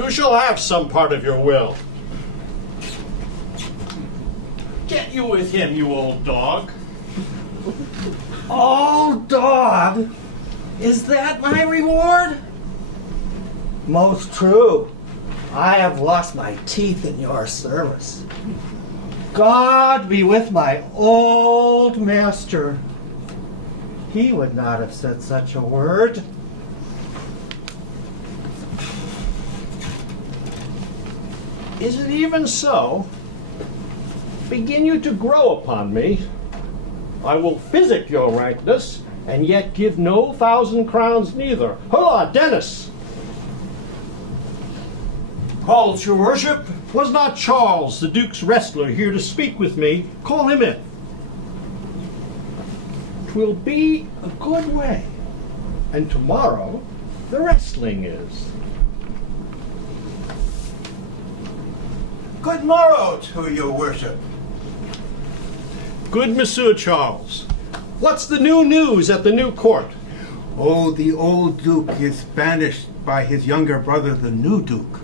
You shall have some part of your will. Get you with him, you old dog. Old dog? Is that my reward? Most true. I have lost my teeth in your service. God be with my old master. He would not have said such a word. Is it even so? Begin you to grow upon me. I will physic your rankness, and yet give no 1,000 crowns neither. Holla, Dennis! Calls, your worship? Was not Charles, the Duke's wrestler, here to speak with me? Call him in. 'Twill be a good way. And tomorrow the wrestling is. Good morrow to your worship. Good Monsieur Charles. What's the new news at the new court? Oh, the old Duke is banished by his younger brother, the new Duke.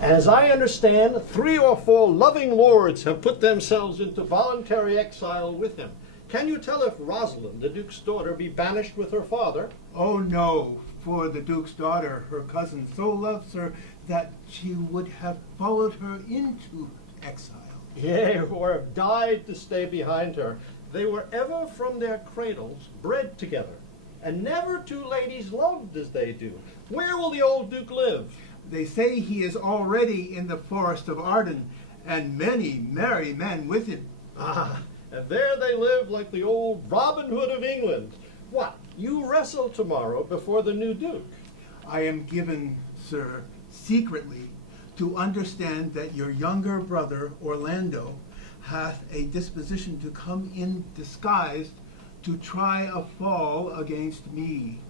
As I understand, 3 or 4 loving lords have put themselves into voluntary exile with him. Can you tell if Rosalind, the Duke's daughter, be banished with her father? Oh no, for the Duke's daughter, her cousin, so loves her that she would have followed her into exile. Yea, or have died to stay behind her. They were ever from their cradles bred together, and never 2 ladies loved as they do. Where will the old Duke live? They say he is already in the forest of Arden, and many merry men with him. Ah, and there they live like the old Robin Hood of England. What, you wrestle tomorrow before the new Duke? I am given, sir, secretly, to understand that your younger brother, Orlando, hath a disposition to come in disguised to try a fall against me.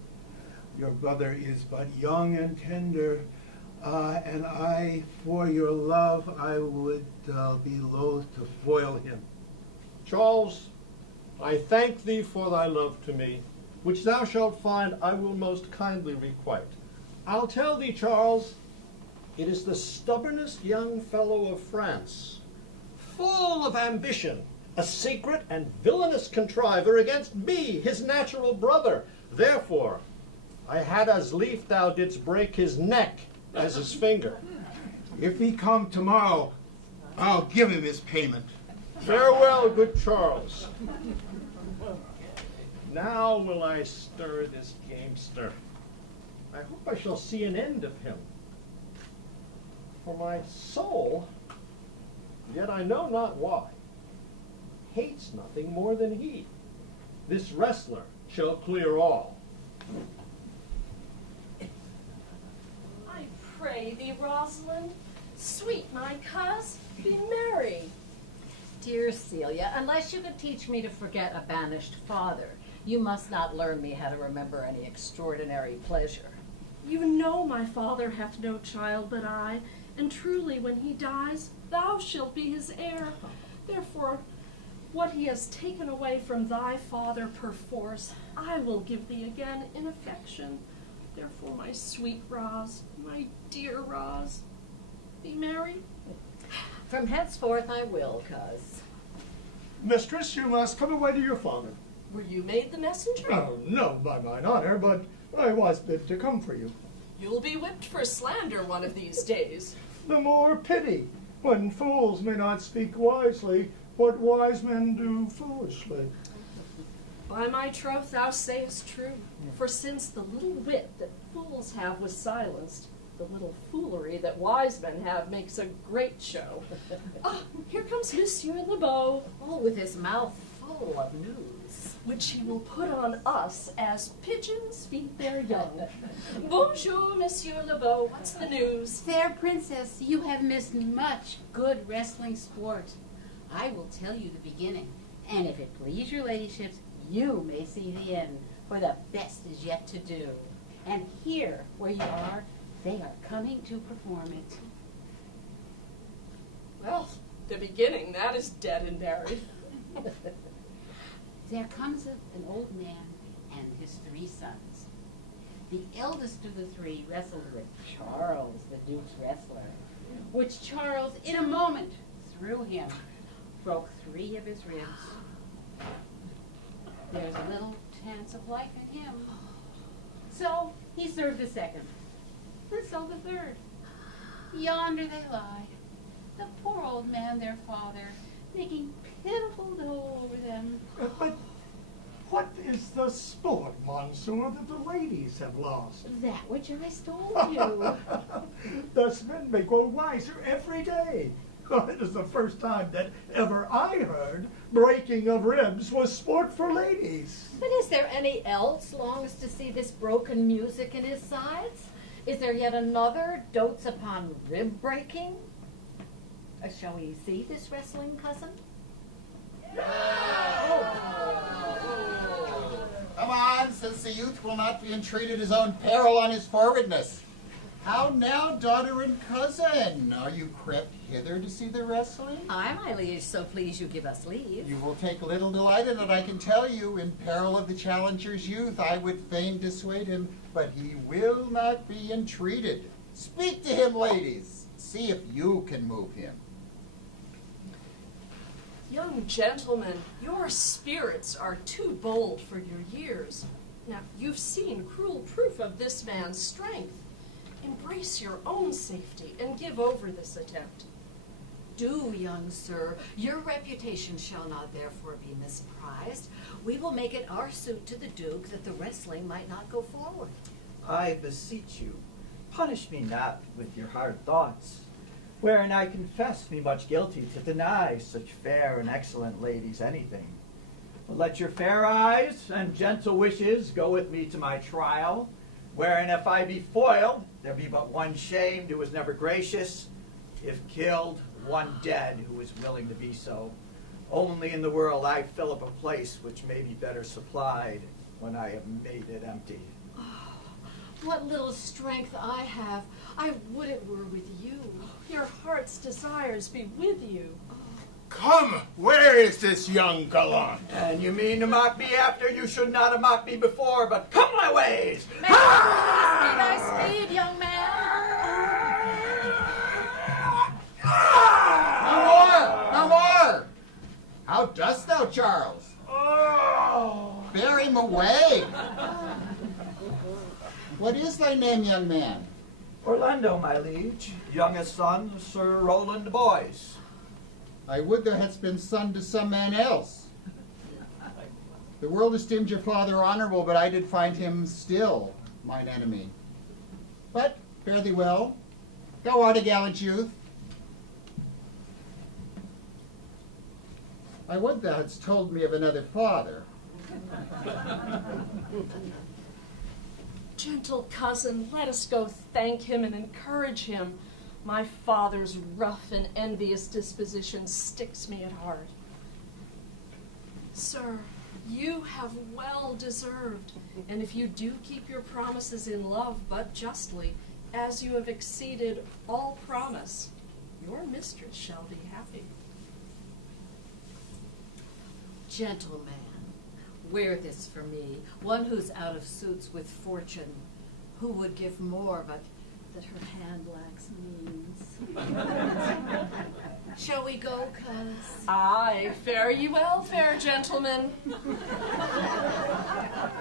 Your brother is but young and tender, and I, for your love, I would be loath to foil him. Charles, I thank thee for thy love to me, which thou shalt find I will most kindly requite. I'll tell thee, Charles, it is the stubbornest young fellow of France, full of ambition, a secret and villainous contriver against me, his natural brother. Therefore, I had as lief thou didst break his neck as his finger. If he come tomorrow, I'll give him his payment. Farewell, good Charles. Now will I stir this gamester. I hope I shall see an end of him. For my soul, yet I know not why, hates nothing more than he. This wrestler shall clear all. I pray thee, Rosalind, sweet my coz, be merry. Dear Celia, unless you could teach me to forget a banished father, you must not learn me how to remember any extraordinary pleasure. You know my father hath no child but I, and truly when he dies, thou shalt be his heir. Therefore, what he has taken away from thy father perforce, I will give thee again in affection. Therefore, my sweet Roz, my dear Roz, be merry. From henceforth I will, coz. Mistress, you must come away to your father. Were you made the messenger? Oh, no, by mine honor, but I was bid to come for you. You'll be whipped for slander one of these days. The more pity, when fools may not speak wisely, what wise men do foolishly. By my troth thou sayest true, for since the little wit that fools have was silenced, the little foolery that wise men have makes a great show. Ah, here comes Monsieur LeBeau, All with his mouth full of news. which he will put on us as pigeons feed their young. Bonjour, Monsieur LeBeau, what's the news? Fair princess, you have missed much good wrestling sport. I will tell you the beginning, and if it please your ladyships, you may see the end, for the best is yet to do. And here, where you are, they are coming to perform it. Well, the beginning, that is dead and buried. There comes an old man and his 3 sons. The eldest of the three wrestled with Charles, the Duke's wrestler, which Charles, in a moment, threw him, broke 3 of his ribs. There's a little chance of life in him. So he served the second, and so the third. Yonder they lie, the poor old man, their father, making pitiful dole over them. But what is the sport, Monsieur, that the ladies have lost? That which I stole you. Thus men may grow wiser every day. It is the first time that ever I heard breaking of ribs was sport for ladies. But is there any else longs to see this broken music in his sides? Is there yet another dotes upon rib breaking? Shall we see this wrestling, cousin? Come on, since the youth will not be entreated his own peril on his forwardness. How now, daughter and cousin? Are you crept hither to see the wrestling? Aye, my liege, so please you give us leave. You will take little delight in it, I can tell you. In peril of the challenger's youth, I would fain dissuade him, but he will not be entreated. Speak to him, ladies. See if you can move him. Young gentlemen, your spirits are too bold for your years. Now, you've seen cruel proof of this man's strength. Embrace your own safety and give over this attempt. Do, young sir. Your reputation shall not therefore be misprized. We will make it our suit to the Duke that the wrestling might not go forward. I beseech you, punish me not with your hard thoughts, wherein I confess me much guilty to deny such fair and excellent ladies anything. But let your fair eyes and gentle wishes go with me to my trial, wherein if I be foiled, there be but one shamed who was never gracious, if killed, one dead who is willing to be so. Only in the world I fill up a place which may be better supplied when I have made it empty. What little strength I have, I would it were with you. Your heart's desires be with you. Come, where is this young gallant? And you mean to mock me after? You should not have mocked me before, but come my ways! May thy speed, young man! No more! No more! How dost thou, Charles? Bear him away! What is thy name, young man? Orlando, my liege, youngest son of Sir Roland Boys. I would thou hadst been son to some man else. The world esteemed your father honorable, but I did find him still mine enemy. But fare thee well. Thou art a gallant youth. I would thou hadst told me of another father. Gentle cousin, let us go thank him and encourage him. My father's rough and envious disposition sticks me at heart. Sir, you have well deserved, and if you do keep your promises in love but justly, as you have exceeded all promise, your mistress shall be happy. Gentleman, wear this for me, one who's out of suits with fortune, who would give more, but that her hand lacks means. Shall we go, cuz? Aye, fare ye well, fair gentlemen.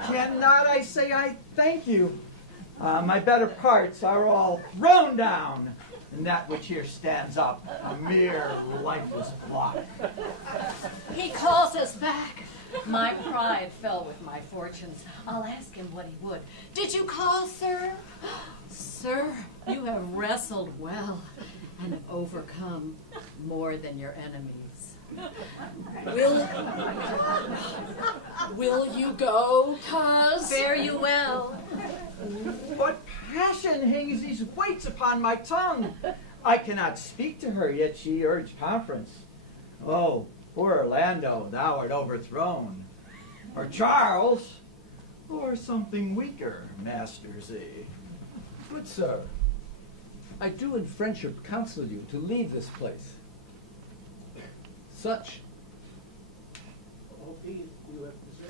Cannot I say I thank you? My better parts are all thrown down, and that which here stands up, a mere lifeless block. He calls us back. My pride fell with my fortunes. I'll ask him what he would. Did you call, sir? Sir, you have wrestled well and have overcome more than your enemies. Will you go, cuz? Fare you well. What passion hangs these weights upon my tongue? I cannot speak to her, yet she urged conference. Oh, poor Orlando, thou art overthrown. Or Charles, or something weaker, Master Z. Good sir, I do in friendship counsel you to leave this place. Such,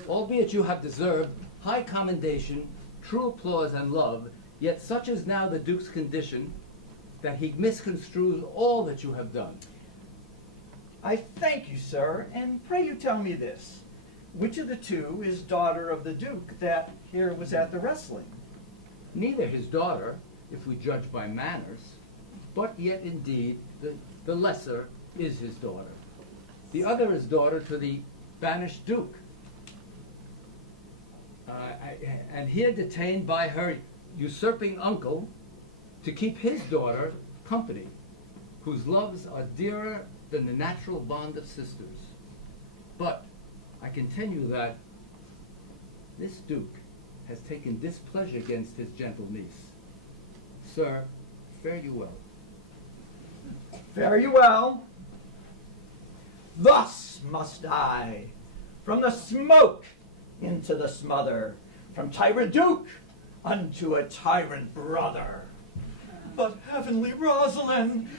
albeit you have deserved high commendation, true applause and love, yet such is now the Duke's condition that he misconstrues all that you have done. I thank you, sir, and pray you tell me this. Which of the two is daughter of the Duke that here was at the wrestling? Neither his daughter, if we judge by manners, but yet indeed the lesser is his daughter. The other is daughter to the banished Duke, and here detained by her usurping uncle to keep his daughter company, whose loves are dearer than the natural bond of sisters. But I continue that this Duke has taken displeasure against his gentle niece. Sir, fare you well. Fare you well. Thus must I, from the smoke into the smother, from tyrant Duke unto a tyrant brother. But heavenly Rosalind,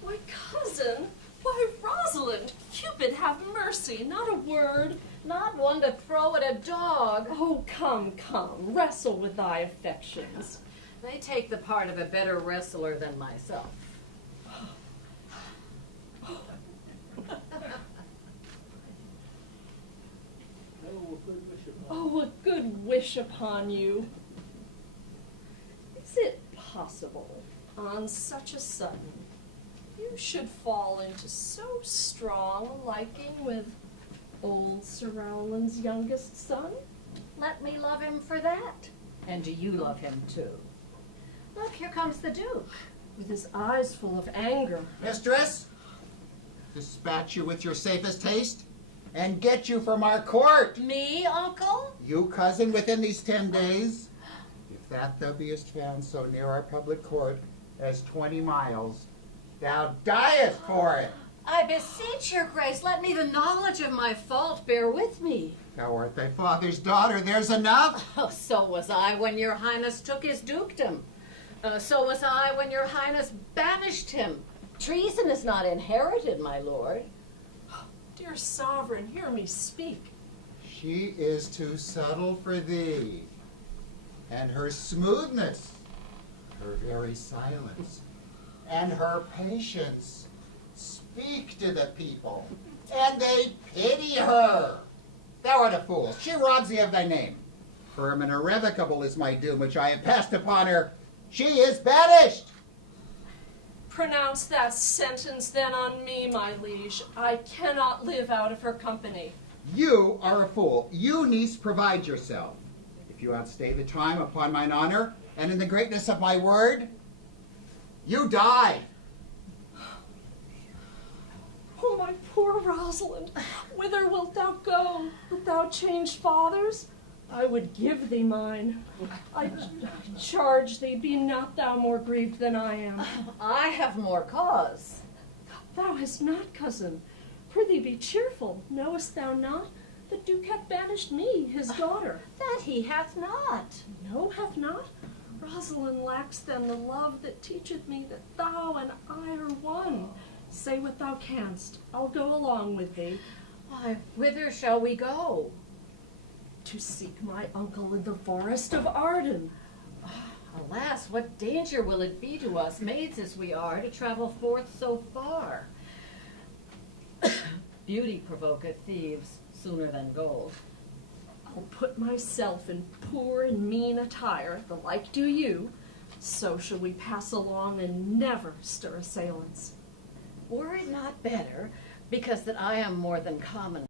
Why, cousin, why, Rosalind, Cupid have mercy, not a word. Not one to throw at a dog. Oh, come, wrestle with thy affections. They take the part of a better wrestler than myself. Oh, a good wish upon you. Is it possible, on such a sudden, you should fall into so strong a liking with old Sir Rowland's youngest son? Let me love him for that. And do you love him too? Look, here comes the Duke. With his eyes full of anger. Mistress, dispatch you with your safest haste, and get you from our court. Me, uncle? You, cousin, within these 10 days. If that thou beest found so near our public court as 20 miles, thou diest for it. I beseech your grace, let me the knowledge of my fault bear with me. Thou art thy father's daughter, there's enough. Oh, so was I when your highness took his dukedom. So was I when your highness banished him. Treason is not inherited, my lord. Dear sovereign, hear me speak. She is too subtle for thee. And her smoothness, her very silence, and her patience speak to the people, and they pity her. Thou art a fool. She robs thee of thy name. Firm and irrevocable is my doom which I have passed upon her. She is banished. Pronounce that sentence then on me, my liege. I cannot live out of her company. You are a fool. You needs provide yourself. If you outstay the time upon mine honor, and in the greatness of my word, you die. Oh, my poor Rosalind, whither wilt thou go? Wilt thou change fathers? I would give thee mine. I charge thee, be not thou more grieved than I am. I have more cause. Thou hast not, cousin. Prithee be cheerful. Knowest thou not? The Duke hath banished me, his daughter. That he hath not. No, hath not? Rosalind lacks then the love that teacheth me that thou and I are one. Say what thou canst. I'll go along with thee. Why, whither shall we go? To seek my uncle in the forest of Arden. Alas, what danger will it be to us, maids as we are, to travel forth so far? Beauty provoketh thieves sooner than gold. I'll put myself in poor and mean attire, the like do you. So shall we pass along and never stir assailants. Were it not better, because that I am more than common